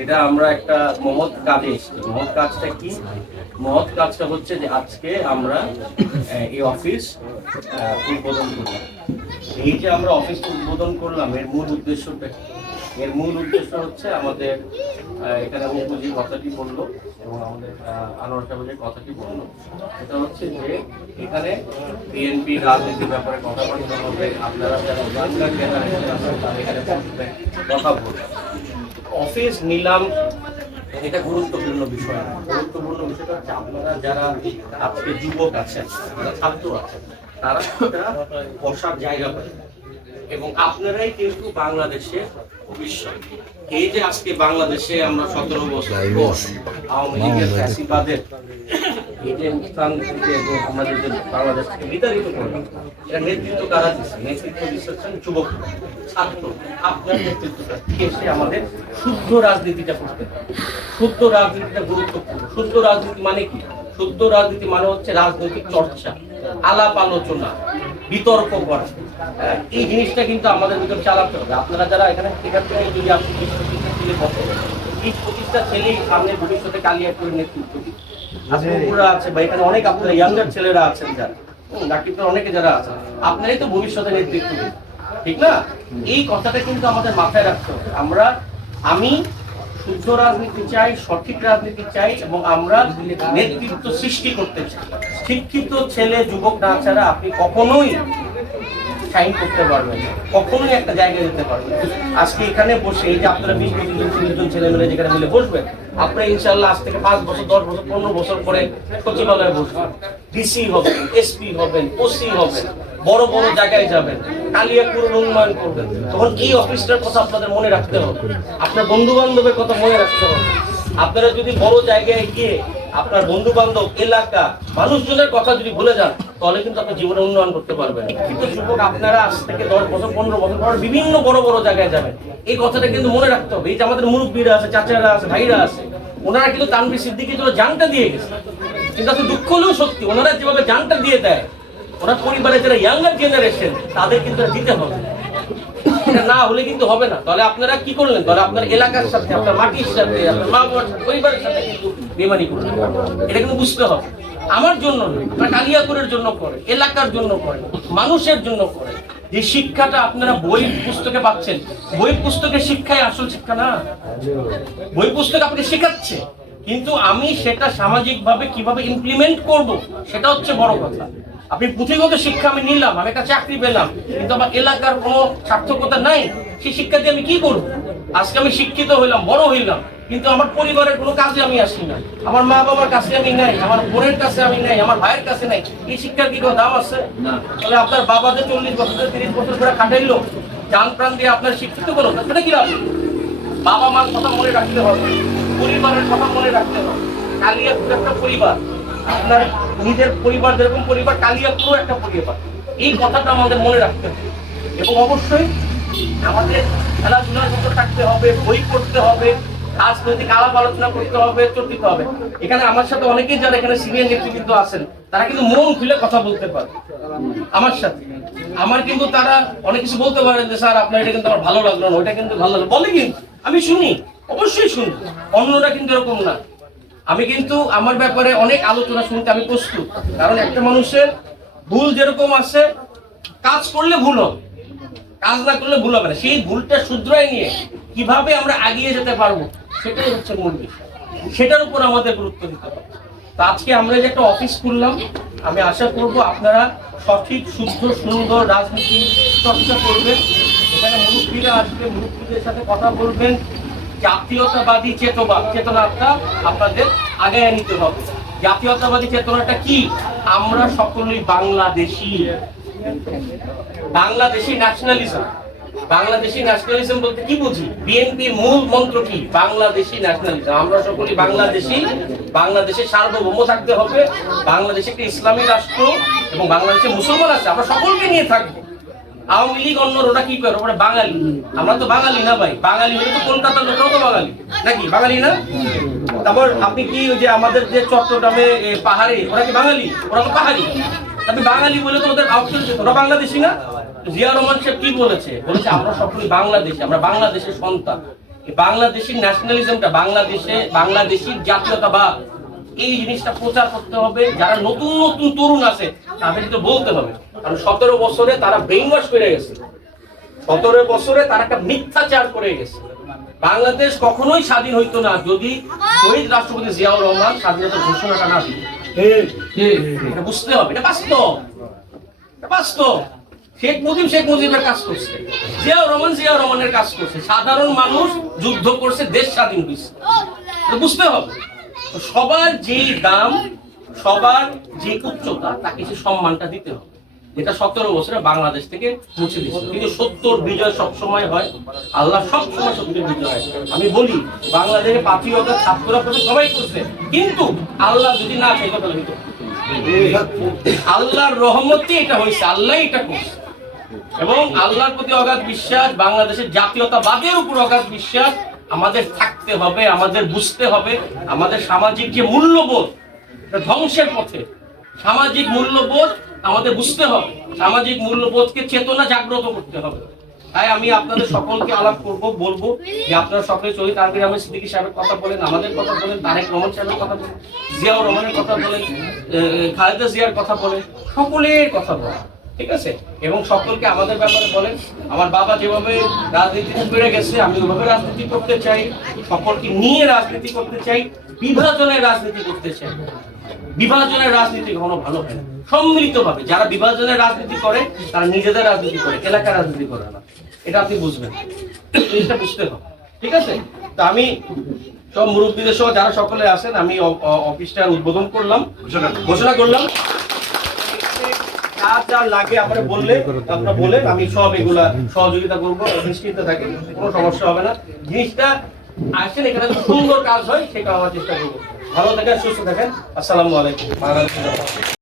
এটা আমরা একটা মহৎ কাজে এসেছি। মহৎ কাজটা কি? মহৎ কাজটা হচ্ছে যে আজকে আমরা এই অফিস উদ্বোধন করলাম। এই যে আমরা অফিস উদ্বোধন করলাম, এর মূল উদ্দেশ্যটা কি? এর মূল উদ্দেশ্য হচ্ছে আমাদের এখানে অপু যে কথাটি বললো এবং আমাদের আনোয়ার সাহেব যে কথাটি বললো, সেটা হচ্ছে যে এখানে বিএনপি রাজনীতির ব্যাপারে কথা বলতে হবে। আপনারা যারা ইয়াঙ্গার জেনারেশন আছেন তারা এখানে বসবেন, কথা বলবেন। অফিস নিলাম, এটা গুরুত্বপূর্ণ বিষয়। গুরুত্বপূর্ণ বিষয়টা হচ্ছে আপনারা যারা আজকে যুবক আছেন, যারা ছাত্র আছেন, তারা একটা বসার জায়গা পাবেন এবং আপনারাই কিন্তু বাংলাদেশের ভবিষ্যৎ। এই যে আজকে বাংলাদেশে আমরা 17 বছর পর আওয়ামী লীগের ফ্যাসিবাদের এই যে স্থান থেকে আমাদের যে বাংলাদেশ থেকে বিতাড়িত করলাম, এটা নেতৃত্ব কারা দিচ্ছে? নেতৃত্ব দিচ্ছেন যুবক ছাত্র। আপনার নেতৃত্বটা এসে আমাদের শুদ্ধ রাজনীতিটা করতে হবে। শুদ্ধ রাজনীতিটা গুরুত্বপূর্ণ। শুদ্ধ রাজনীতি মানে কি? শুদ্ধ রাজনীতি মানে হচ্ছে রাজনৈতিক চর্চা, আলাপ আলোচনা, বিতর্ক করা। এই জিনিসটা কিন্তু আমাদের ভিতর চালাতে হবে। আপনারা যারা এখানে যদি আপনি 20-25টা ছেলে বসে, এই 25টা ছেলেই সামনে ভবিষ্যতে কালিয়াকৈর নেতৃত্ব দিবে। আপুরা আছে বা এখানে অনেক আপনারা ইয়াঙ্গার ছেলেরা আছেন যারা, রাকিবদের অনেকে যারা আছেন, আপনারাই তো ভবিষ্যতে নেতৃত্ব দিবেন, ঠিক না? এই কথাটা কিন্তু আমাদের মাথায় রাখতে হবে। আমি শুদ্ধ রাজনীতি চাই, সঠিক রাজনীতি চাই এবং আমরা নেতৃত্ব সৃষ্টি করতে চাই। শিক্ষিত ছেলে যুবক না ছাড়া আপনি কখনোই শাইন করতে পারবেন না, কখনোই একটা জায়গায় যেতে পারবেন। আজকে এখানে বসে এই যে আপনারা 20-25 জন ছেলে মেলে যেখানে মিলে বসবেন, আপনারা ইনশাল্লাহ আজ থেকে 5 বছর 10 বছর 15 বছর পরে সচিবালয়ে বসবেন, ডিসি হবেন, এসপি হবেন, ওসি হবেন, বড় বড় জায়গায় যাবেন, কালিয়াকৈর উন্নয়ন করবেন। তখন এই অফিসটার কথা আপনাদের মনে রাখতে হবে, আপনার বন্ধু বান্ধবের কথা মনে রাখতে হবে। আপনারা যদি বড় জায়গায় গিয়ে আপনার বন্ধু বান্ধব, এলাকা, মানুষজনের কথা যদি ভুলে যান, তাহলে কিন্তু আপনি জীবনে উন্নয়ন করতে পারবেন। কিন্তু যুবক আপনারা আজ থেকে 10 বছর 15 বছর পর বিভিন্ন বড় বড় জায়গায় যাবেন, এই কথাটা কিন্তু মনে রাখতে হবে। এই যে আমাদের মুরব্বীরা আছে, চাচারা আছে, ভাইরা আছে, ওনারা কিন্তু তানভীর সিদ্দিকীর জন্য জানটা দিয়ে গেছে। কিন্তু আসলে দুঃখ হলেও সত্যি, ওনারা যেভাবে জানটা দিয়ে দেয়, ওনার পরিবারের যারা ইয়াঙ্গার জেনারেশন, তাদের কিন্তু দিতে হবে। এটা না হলে কিন্তু হবে না। তাহলে আপনারা কি করলেন? তাহলে আপনার এলাকার সাথে, আপনার মাটির সাথে, আপনার মা বাবার সাথে, পরিবারের সাথে কিন্তু বেমানি করলেন। এটা কিন্তু বুঝতে হবে। আমার জন্য নয়, আপনার কালিয়াকৈরের জন্য করে, এলাকার জন্য করে, মানুষের জন্য করে। যে শিক্ষাটা আপনারা বই পুস্তকে পাচ্ছেন, বই পুস্তকের শিক্ষাই আসল শিক্ষা না। বই পুস্তক আপনাকে শেখাচ্ছে, কিন্তু আমি সেটা সামাজিকভাবে কিভাবে ইমপ্লিমেন্ট করব, সেটা হচ্ছে বড় কথা। আপনি পুঁথিগত শিক্ষা আমি নিলাম, আমি একটা চাকরি পেলাম, কিন্তু আমার এলাকার কোনো সার্থকতা নাই, সেই শিক্ষা দিয়ে আমি কি করব? আজকে আমি শিক্ষিত হইলাম, বড় হইলাম, কিন্তু আমার পরিবারের কোনো কাজে আমি আসি না, আমার মা বাবার কাছে আমি নাই, আমার বোনের কাছে আমি নাই, আমার ভাইয়ের কাছে নাই। এই শিক্ষার কি কোনো দাম আছে? তাহলে আপনার বাবা যে 40 বছর 30 বছর করে খাটাইলো, জান প্রাণ দিয়ে আপনার শিক্ষিত করলো, সেটা কি লাভ? বাবা মার কথা মনে রাখতে হবে, পরিবারের কথা মনে রাখতে হবে। কালিয়াকৈর একটা পরিবার, আপনার নিজের পরিবার যেরকম পরিবার, কালিয়াকৈরও একটা পরিবার। এই কথাটা আমাদের মনে রাখতে হবে এবং অবশ্যই আমাদের খেলাধুলার মতো থাকতে হবে, বই পড়তে হবে, রাজনৈতিক আলাপ আলোচনা করতে হবে, চর্চিত হবে। এখানে আমার সাথে অনেকেই যারা এখানে সিনিয়র নেতৃবৃন্দ আছেন, তারা কিন্তু মন খুলে কথা বলতে পারে আমার সাথে। আমার কিন্তু তারা অনেক কিছু বলতে পারেন যে স্যার আপনার এটা কিন্তু আমার ভালো লাগলো না, ওইটা কিন্তু ভালো লাগলো, বলে কিন্তু আমি শুনি, অবশ্যই শুনি। অন্যরা কিন্তু এরকম না। আমি কিন্তু আমার ব্যাপারে অনেক আলোচনা শুনতে আমি প্রস্তুত, কারণ একটা মানুষের ভুল যেরকম আছে, কাজ করলে ভুল হবে, কাজ না করলে ভুল হবে না। সেই ভুলটা শুধরাই নিয়ে কিভাবে আমরা এগিয়ে যেতে পারবো, সেটাই হচ্ছে মূল বিষয়। সেটার উপর আমাদের গুরুত্ব দিতে হবে। তো আজকে আমরা যে একটা অফিস খুললাম, আমি আশা করব আপনারা সঠিক, শুদ্ধ, সুন্দর রাজনীতি চর্চা করবেন। এখানে মুরব্বীরা আসবে, মুরব্বীদের সাথে কথা বলবেন। জাতীয়তাবাদী চেতনাটা আপনাদের আগে নিতে হবে। জাতীয়তাবাদী চেতনাটা কি? আমরা সকলেই বাংলাদেশি, বাংলাদেশি ন্যাশনালিজম। বাংলাদেশি ন্যাশনালিজম বলতে কি বুঝি? বিএনপির মূল মন্ত্র কি? বাংলাদেশি ন্যাশনালিজম। আমরা সকলেই বাংলাদেশি, বাংলাদেশের সার্বভৌম থাকতে হবে, বাংলাদেশে একটা ইসলামী রাষ্ট্র এবং বাংলাদেশে মুসলমান আছে, আমরা সকলকে নিয়ে থাকবো। আওয়ামী লীগ অন্য ওরা কি করে? ওরা বাঙালি, আমরা তো বাঙালি না ভাই। বাঙালি হলে তো কলকাতার লোকরাও তো বাঙালি, নাকি বাঙালি না? তারপর আপনি কি ওই যে আমাদের যে চট্টগ্রামে পাহাড়ে, ওরা কি বাঙালি? ওরা তো পাহাড়ি। আপনি বাঙালি বলে তো ওদের ওরা বাংলাদেশি না? জিয়া রহমান সাহেব কি বলেছে? বলেছে আমরা সকলেই বাংলাদেশি, আমরা বাংলাদেশের সন্তান। বাংলাদেশি ন্যাশনালিজমটা, বাংলাদেশি জাতীয়তাবাদ, এই জিনিসটা প্রচার করতে হবে। যারা নতুন নতুন তরুণ আছে তাদেরকে বলতে হবে, কারণ 17 বছরে তারা ব্রেইন ওয়াশ করে গেছে। 17 বছরে তারা একটা মিথ্যাচার করে গেছে। বাংলাদেশ কখনোই স্বাধীন হইতো না যদি শহীদ রাষ্ট্রপতি জিয়াউর রহমান স্বাধীনতার ঘোষণাটা না দিত। এটা বুঝতে হবে, এটা বাস্তব, এটা বাস্তব। শেখ মুজিবের কাজ করছে, জিয়াউর রহমানের কাজ করছে। সাধারণ মানুষ যুদ্ধ করছে, দেশ স্বাধীন হয়েছে, বুঝতে হবে। সবার যে দাম, সবার যে উচ্চতা, তাকে সে সম্মানটা দিতে হবে। এটা 17 বছরে বাংলাদেশ থেকে মুছে দিচ্ছে। কিন্তু সত্যর বিজয় সবসময় হয়, আল্লাহ সবসময় সত্যের বিজয় হয়। আমি বলি বাংলাদেশে পাঁচীয়তা ছাত্ররা প্রতি সবাই করছে, কিন্তু আল্লাহ যদি না চাইতো তাহলে হইতো। আল্লাহর রহমতে এটা হয়েছে, আল্লাহ এটা করছে। এবং আল্লাহর প্রতি অগাধ বিশ্বাস, বাংলাদেশের জাতীয়তাবাদের উপর অগাধ বিশ্বাস আমাদের থাকতে হবে, আমাদের বুঝতে হবে। আমাদের সামাজিক যে মূল্যবোধ ধ্বংসের পথে, সামাজিক মূল্যবোধ আমাদের বুঝতে হবে, সামাজিক মূল্যবোধকে চেতনা জাগ্রত করতে হবে। তাই আমি আপনাদের সকলকে আলাপ করব, বলবো যে আপনারা সকলে শহীদ আলমগীর আহমেদ সিদ্দিকী সাহেবের কথা বলেন, আমাদের কথা বলেন, তারেক রহমান সাহেবের কথা বলেন, জিয়াউর রহমানের কথা বলেন, খালেদা জিয়ার কথা বলেন, সকলের কথা বলেন, ঠিক আছে? এবং সকলকে আমাদের ব্যাপারে বলেন। আমার বাবা যেভাবে রাজনীতি করে গেছে, আমি ওইভাবে রাজনীতি করতে চাই, সকলকে নিয়ে রাজনীতি করতে চাই, বিভাজনের রাজনীতি করতে চাই। বিভাজনের রাজনীতি কখনো ভালো হয় না। সম্মিলিতভাবে যারা বিভাজনের রাজনীতি করে তারা নিজেদের রাজনীতি করে, এলাকার রাজনীতি করে না। এটা আপনি বুঝবেন, এটা বুঝতে হবে, ঠিক আছে? তো আমি সব মুরব্বীদের সহ যারা সকলে আছেন, আমি অফিসটা উদ্বোধন করলাম, ঘোষণা করলাম। যা লাগে আমরা বললে আপনারা বলেন, আমি সব এগুলা সহযোগিতা করবো, নিশ্চিন্ত থাকি, কোনো সমস্যা হবে না। জিনিসটা আসেন এখানে সুন্দর কাজ হয় সেটা আমার চেষ্টা করবো। ভালো থাকেন, সুস্থ থাকেন। আসসালামু আলাইকুম।